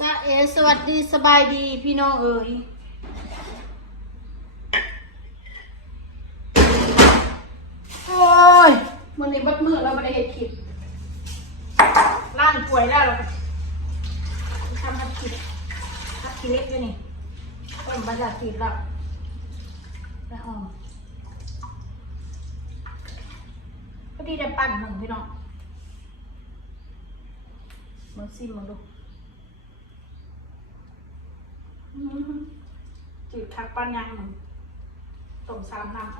สวัสดีสบายดีพี่น้องเอ๋ยโอ้ยมันในบัดมือเราไม่ได้เห็ดขิดล่างป่วยแล้วเราทำทัดขิดเล็กด้วยนี่ต้มบะหมี่ขิดแล้วแล้วหอมพอดีได้ปั่นหนึ่งพี่น้องมาซิมมาดูจืดคักปั้นยังหนึ่งต้มซ้ำน้ำ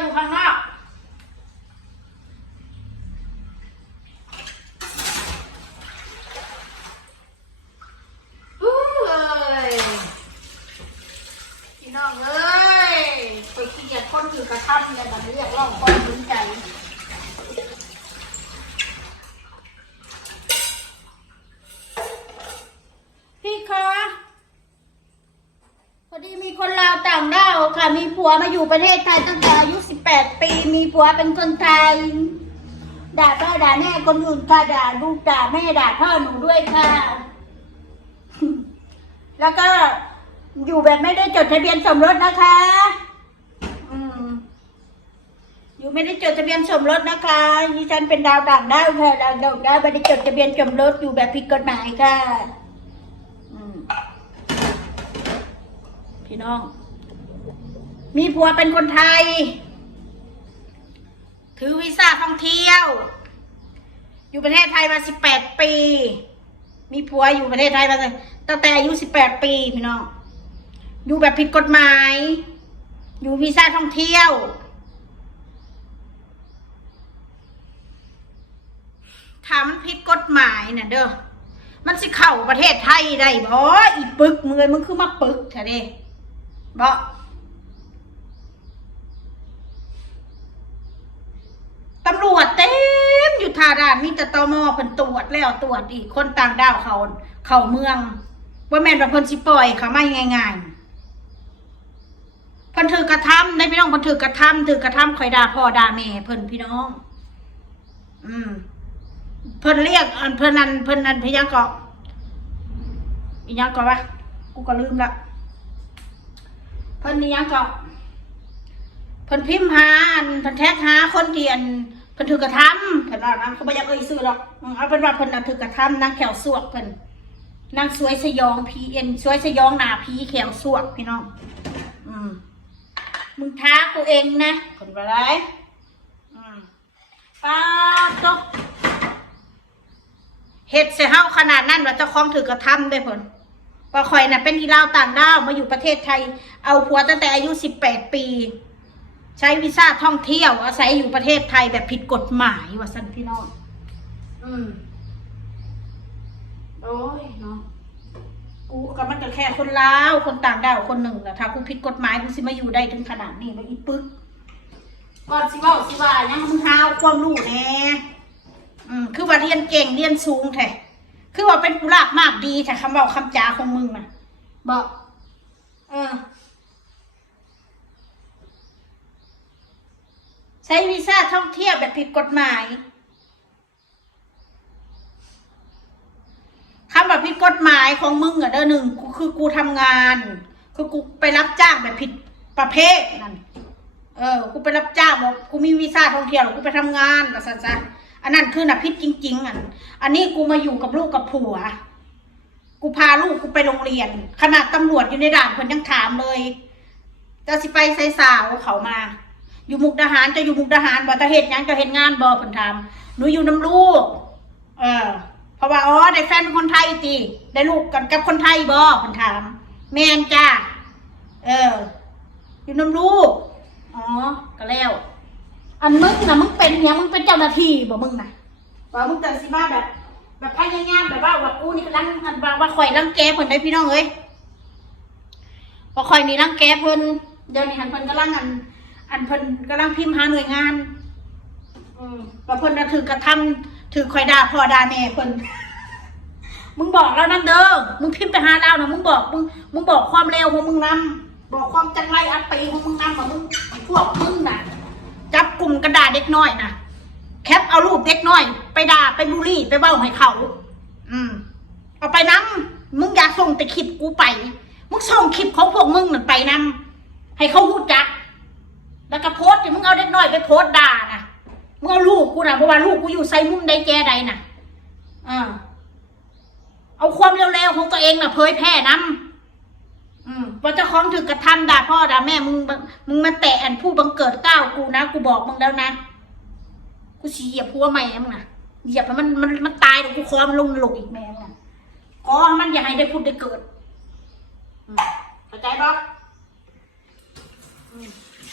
อยู่ข้างนอกพี่น้องเอ้ยไปขี้เกียจคนถือกระทำเนี่ยแบบเรียกร้องความสนใจพี่คะพอดีมีคนลาวต่างด้าวค่ะมีผัวมาอยู่ประเทศไทยตั้งแต่อายุ18 ปีมีผัวเป็นคนไทยด่าพ่อด่าแม่คนอื่นค่ะด่าลูกด่าแม่ด่าพ่อหนูด้วยค่ะแล้วก็อยู่แบบไม่ได้จดทะเบียนสมรสนะคะอยู่ไม่ได้จดทะเบียนสมรสนะคะดิฉันเป็นดาวต่างด้าวค่ะดาวต่างด้าวไม่ได้จดทะเบียนสมรสอยู่แบบผิดกฎหมายค่ะพี่น้องมีผัวเป็นคนไทยถือวีซ่าท่องเที่ยวอยู่ประเทศไทยมา18 ปีมีผัวอยู่ประเทศไทยมาตั้งแต่อายุ18 ปีพี่น้องอยู่แบบผิดกฎหมายอยู่วีซ่าท่องเที่ยวถ้ามันผิดกฎหมายน่ะเด้อมันสิเข้าประเทศไทยได้บ่อีปึกมึงคือมาปึกแท้เด้บ่ตำรวจเต็มอยู่ท่าด่านมีแต่ตม.เพิ่นตรวจแล้วตรวจอีกคนต่างด้าวเข้าเมืองบ่แม่นว่าเพิ่นสิปล่อยเขามาง่ายๆเพิ่นถือกระทำได้พี่น้องเพิ่นถือกระทำข่อยด่าพ่อด่าแม่เพิ่นพี่น้องเพิ่นเรียกเพิ่นนั่นพยังก็อีหยังก็วะกูก็ลืมละเพิ่นนี่ยังก็เพิ่นพิมพ์หาเพิ่นแท็กหาคนที่เพิ่นถือกระทำเพิ่นว่านะเขาบ่อยากซื้อหรอกเอาเป็นว่าเพิ่นน่ะถือกระทำนางแขวสวกเพิ่นนางสวยสยองสวยสยองหน้าผีแขวสวกพี่น้องมึงท้ากูเองนะเพิ่นว่าไรป้าตกเฮ็ดใส่เฮาขนาดนั้นว่าเจ้าของถือกระทำได้เพิ่นว่าข่อยน่ะเป็นอีลาวต่างด้าวมาอยู่ประเทศไทยเอาผัวตั้งแต่อายุ18 ปีใช้วีซ่าท่องเที่ยวอาศัยอยู่ประเทศไทยแบบผิดกฎหมายว่าซั่นพี่น้องโอ้ยเนาะกูก็มันก็แค่คนลาวคนต่างด้าวคนหนึ่งแหละถ้ากูผิดกฎหมายกูสิมาอยู่ได้ถึงขนาดนี้มาอีปึกก่อนสิว่ายังมึงหาความรู้แน่คือว่าเรียนเก่งเรียนสูงแท้คือว่าเป็นกุหลาบมากดีแต่คำบอกคำจาของมึงน่ะบอกใช้วีซ่าท่องเที่ยวแบบผิดกฎหมายคำแบบผิดกฎหมายของมึงอ่ะเด้อหนึ่งคือกูทำงานคือกูไปรับจ้างแบบผิดประเภทนั่นกูไปรับจ้างบอกกูมีวีซ่าท่องเที่ยวกูไปทำงานแบบสั้นๆอันนั้นคือน่ะผิดจริงๆอันนี้กูมาอยู่กับลูกกับผัวกูพาลูกกูไปโรงเรียนขนาดตำรวจอยู่ในด่านคนยังถามเลยจะสิไปใส่สาวเขามาอยู่มุกดาหารจะอยู่มุกดาหารบ่จะเห็นยังจะเห็นงานบ่เพิ่นถามหนูอยู่น้ำลูกเพราะว่าได้แฟนเป็นคนไทยตีได้ลูกกันกับคนไทยบ่เพิ่นถามแม่นจ้าอยู่น้ำลูกก็แล้วอันมึงนะมึงเป็นยังมึงเป็นเจ้าหน้าที่บ่มึงนะว่ามึงจะสิมาแบบพยายามแบบว่ากูนี่กำลังว่าข่อยรังแกเพิ่นได้พี่น้องเอ้ยว่าข่อยนี่รังแกเพิ่นเดี๋ยวนี้หันเพิ่นกำลัง อันเพิ่นกำลังพิมพ์หาหน่วยงานว่าเพิ่นน่ะถือกระทำถือคอยด่าพ่อด่าแม่เพิ่นมึงบอกแล้วนั่นเด้อมึงพิมพ์ไปหาเรานะมึงบอกความเร็วของมึงนำบอกความจังไรอันปีของมึงนำว่ามึงพวกมึงน่ะจับกลุ่มกระดาษเด็กน้อยน่ะแคปเอารูปเด็กน้อยไปด่าไปบูลลี่ไปเบ้าให้เขาเอาไปนำมึงอยากส่งแต่คลิปกูไปมึงส่งคลิปของพวกมึงนั่นไปนำให้เขาหูจักแล้วก็โพสต์มึงเอาเด็กน้อยไปโพสต์ด่าน่ะมึงเอาลูกกูน่ะเพราะว่าลูกกูอยู่ไซมุมใดแจใดน่ะเอาความเร็วๆของตัวเองน่ะเผยแพร่นำว่าเจ้าของถึงกระทำด่าพ่อด่าแม่มึงมาแตะอันผู้บังเกิดเก้ากูนะกูบอกมึงแล้วนะกูชี้เหยียบพัวใหม่มึงน่ะเหยียบมันตายเดี๋ยวกูคอมันลงอีกแม่มึงคอมันอย่าให้ได้พูดได้เกิดเข้าใจปะ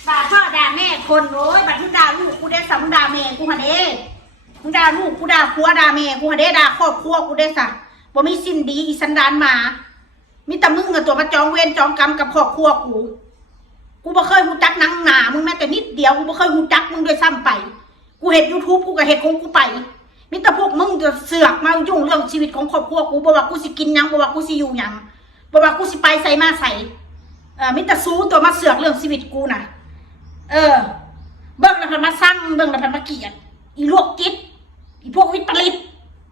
ด่าพ่อด่าแม่คนโอ้ยบัดมึงด่าลูกกูได้สัมด่าแม่กูหันเด้มึงด่าลูกกูด่าผัวด่าแม่กูหันเด้ด่าครอบครัวกูได้สับ่มีสิ้นดีอีสันดานหมามีแต่มึงกับตัวมาจองเวรจองกรรมกับครอบครัวกูบ่เคยหูจักนังหนามึงแม้แต่นิดเดียวกูบ่เคยหูจักมึงด้วยซ้ำไปกูเห็น YouTube กูก็เห็นของกูไปมีแต่พวกมึงจะเสือกมายุ่งเรื่องชีวิตของครอบครัวกูบ่ว่ากูสิกินยังบ่ว่ากูสิอยู่ยังบ่ว่ากูสิไปใส่มาใส่มีแต่ซู้ตัวมาเสือกเรื่องชีวิตกูน่ะเบิ่งแล้วพันมาสั่งเบิ่งแล้วพันมาเกลียดอีลวกจิตอีพวกวิปริต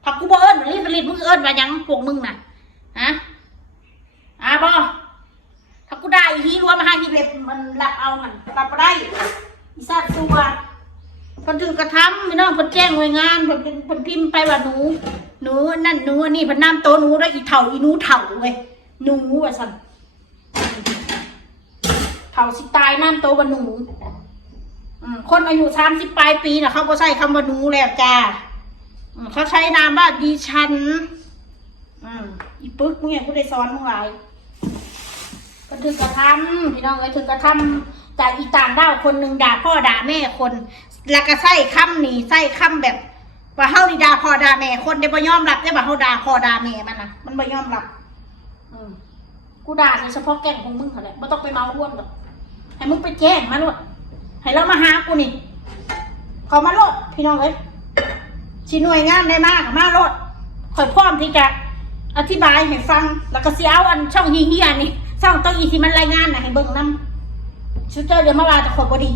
ผักกูบ่เอิ้นวิปริตมึงเอิ้นว่ายังพวกมึงน่ะฮะบ่ถ้ากูได้ฮีรัวมาให้ฮีเล็บมันรับเอามันรับได้อีสัตว์ตัวคนถึงกระทำไม่น้องคนแจ้งหน่วยงานคนพิมพ์ไปว่าหนูนั่นหนูนี่พันน้ำโตหนูได้อีเถ่าอีหนูเถ่าเว้ยหนูว่าสันเถ่าสิตายน้ำโตว่าหนูคนอายุ30 ปลายปีน่ะเขาก็ใช้คำว่าหนูแล้วจ้าเขาใช้นามว่าดิฉันอีปึ๊กเนี่ยกูได้สอนมึงหลายก็ถึงกระทำพี่น้องเลยถึงกระทำจากอีต่างด้าวคนหนึ่งด่าพ่อด่าแม่คนแล้วก็ใส่คำนี่ใส่คำแบบว่าเฮาดีด่าพ่อด่าแม่คนได้บ่ยอมรับได้บ่เฮาด่าพ่อด่าแม่มันนะมันบ่ยอมรับกูด่าเฉพาะแก๊งของมึงเขาแหละไม่ต้องไปเมาร่วมหรอกให้มึงไปแจ้งมาโลดให้เรามาหากูนี่เขามาโลดพี่น้องเลยชี้หน่วยงานได้มากมาโลดคอยพร้อมที่จะอธิบายให้ฟังแล้วก็เสียเอาอันช่องเฮียนี่ช่องต้องอีที่มันรายงานนะให้เบิ่งนำชุดเจ้าเดี๋ยวมาว่าจะขดบ่ดี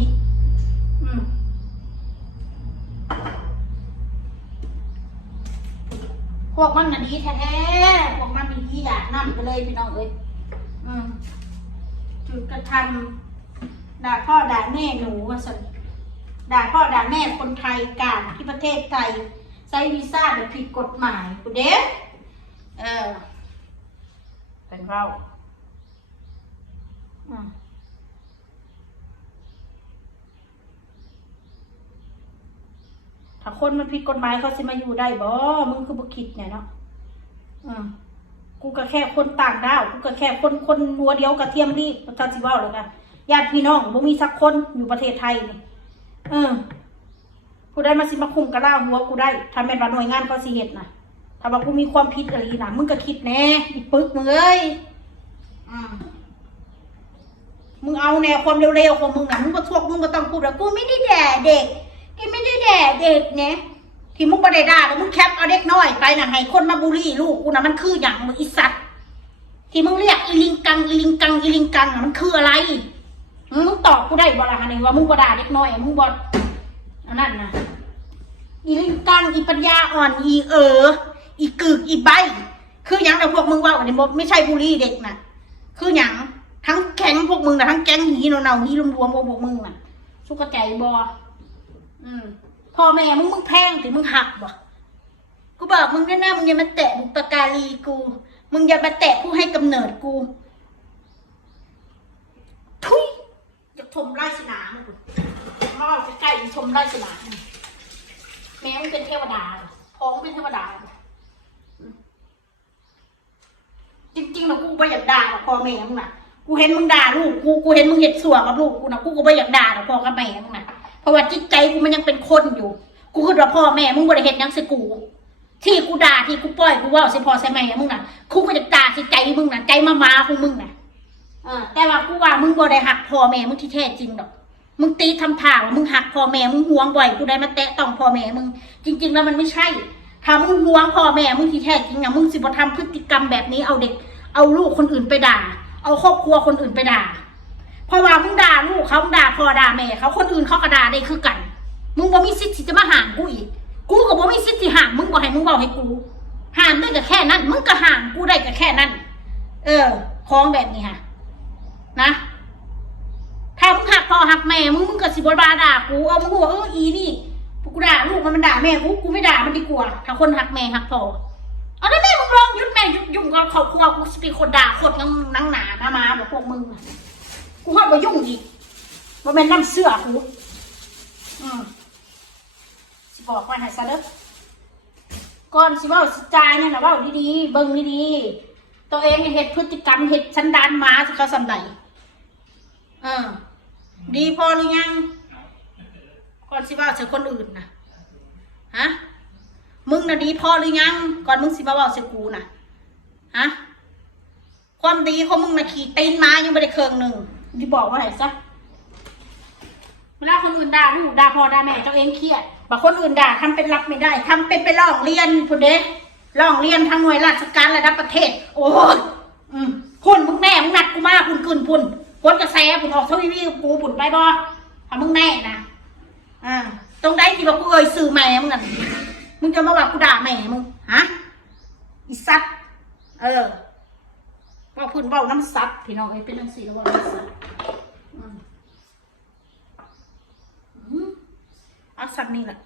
พวกมันน่ะดีแท้ๆพวกมันดีอยากนำไปเลยพี่น้องเอ้ยจุดกระทำด่าพ่อด่าแม่หนูว่าสันด่าพ่อด่าแม่คนไทยกลางที่ประเทศไทยใช้วีซ่าแบบผิดกฎหมายกูเด้เป็นเราถ้าคนมันผิดกฎหมายเขาสิมาอยู่ได้บ่มึงคือบ่คิดเนี่ยเนาะกูก็แค่คนต่างดาวกูก็แค่คนหัวเดียวกับเทียมรีบประชาธิปไตยเลยกันญาติพี่น้องบ่มีสักคนอยู่ประเทศไทยนี่กูได้มาสิมาคุมกระด้าหัวกูได้ทำเป็นว่าหน่วยงานเขาสิเฮ็ดนะถ้าว่ากูมีความผิดอะไรนะมึงก็คิดแน่อีปึกมึงเอ้ยมึงเอาแนวความเร็วๆของมึงนะมึงก็ทั่วมึงก็ต้องพูดว่ากูไม่ได้แด่เด็กกูไม่ได้แด่เด็กเนี่ยที่มึงประเดด่าแล้วมึงแคปเอาเด็กน้อยไปนะให้คนมาบูลลี่ลูกกูนะมันคืออย่างมึงอีสัตว์ที่มึงเรียกอีลิงกังมันคืออะไรมึงตอบกูได้บ่ล่ะนี่ว่ามึงบ่ด่าเด็กน้อยมึงบ่อันนั้นนะอีลิงกังอีปัญญาอ่อนอีอีกึกอีใบคืออย่างแต่พวกมึงว่าเนี่ยไม่ใช่บูลลี่เด็กนะคืออย่างทั้งแก๊งพวกมึงนะทั้งแก๊งหีเนาหีรวมๆพวกมึงน่ะสุกใจบ่พ่อแม่มึงแพงถึงมึงหักบ่กูบอกมึงแน่ๆมึงอย่ามาแตะบุปการีกูมึงอย่ามาแตะผู้ให้กำเนิดกูทุยจะชมไร่สนามมึงมาเอาใกล้ๆชมไร่สนามแม่มึงเป็นเทวดาพ้องเป็นเทวดาจริงๆนะกูไม่อยากด่าพ่อแม่มึงน่ะกูเห็นมึงด่าลูกกูเห็นมึงเห็ดสัวกับลูกกูนะกูก็ไม่อยากด่าพ่อกับแม่มึงน่ะเพราะว่าจิตใจกูมันยังเป็นคนอยู่กูคิดว่าพ่อแม่มึงบริเหตุยังสิกูที่กูด่าที่กูปล่อยกูว่าสิพ่อสิแม่มึงน่ะกูก็จะด่าสิใจมึงน่ะใจมาของมึงน่ะแต่ว่ากูว่ามึงบ่ได้หักพ่อแม่มึงที่แท้จริงดอก มึงตีทำท่าว่ามึงหักพ่อแม่มึงหวงบ่อยกูได้มาแตะต้องพ่อแม่มึงจริงๆแล้วมันไม่ใช่ถ้ามึงหวงพ่อแม่มึงที่แท้จริงอะมึงสิบ่ทำพฤติกรรมแบบนี้เอาเด็กเอาลูกคนอื่นไปด่าเอาครอบครัวคนอื่นไปด่าเพราะว่ามึงด่าลูกเขาด่าพ่อด่าแม่เขาคนอื่นเขาก็ด่าได้คือกันมึงบ่มีสิทธิ์ที่จะมาห่างกูอีกกูก็บ่มีสิทธิ์ที่ห่างมึงบ่ให้มึงบอกให้กูห่างได้ก็แค่นั้นมึงก็ห่างกูได้ก็แค่นั้นของแบบนี้ค่ะนะถ้ามึงหักพ่อหักแม่มึงก็สิบ่ด่ากูเอามึงบอกอีนี่กูด่าลูกมันด่าแม่กูไม่ด่ามันดีกว่าถ้าคนหักแม่หักพ่อเอาแล้วแม่มึงลองยุดแม่ยุ่งกับครอบครัวกูสิเป็นคนด่าคนนั่งหนามาแบบพวกมึงกูฮอดบ่ยุ่งอีกบ่แม่นน้ำเสื้อกูสิบอกว่าให้ซะเด้อก่อนสิเว้าสิจ่ายเนี่ยนะเว้าดีๆเบิ่งดีๆตัวเองเฮ็ดพฤติกรรมเฮ็ดสันดานหมาสิเขาสำใดดีพอหรือยังก่อนสิเว้าใส่คนอื่นนะฮะมึงน่ะดีพอหรือยังก่อนมึงสิมาเว้าใส่กูน่ะฮะความดีของมึงน่ะขี่ตีนม้ายังไม่ได้เครื่องหนึ่งดิบอกว่าไหนซะเวลาคนอื่นด่าลูกด่าพ่อด่าแม่เจ้าเองเครียดบางคนอื่นด่าทำเป็นรับไม่ได้ทำเป็นไปร้องเรียนพุ่นเด้ร้องเรียนทางหน่วยราชการระดับประเทศโอ้ยพุ่นมึงแน่มึงนัดกูมากพุ่นพุ่นกระแสพุ่นออกทวีวีกูพุ่นไปบ่ทำมึงแน่นะตรงใดที่ว่ากูสื่อแม่มึงนั่นมึงจะมาว่ากูด่าแม่มึงฮะอีสัตว์ว่าพุ่นเบาน้ำซัดพี่น้องเป็นน้ำสีแล้วว่าน้ำซัดเอาสัตว์นี่แหละ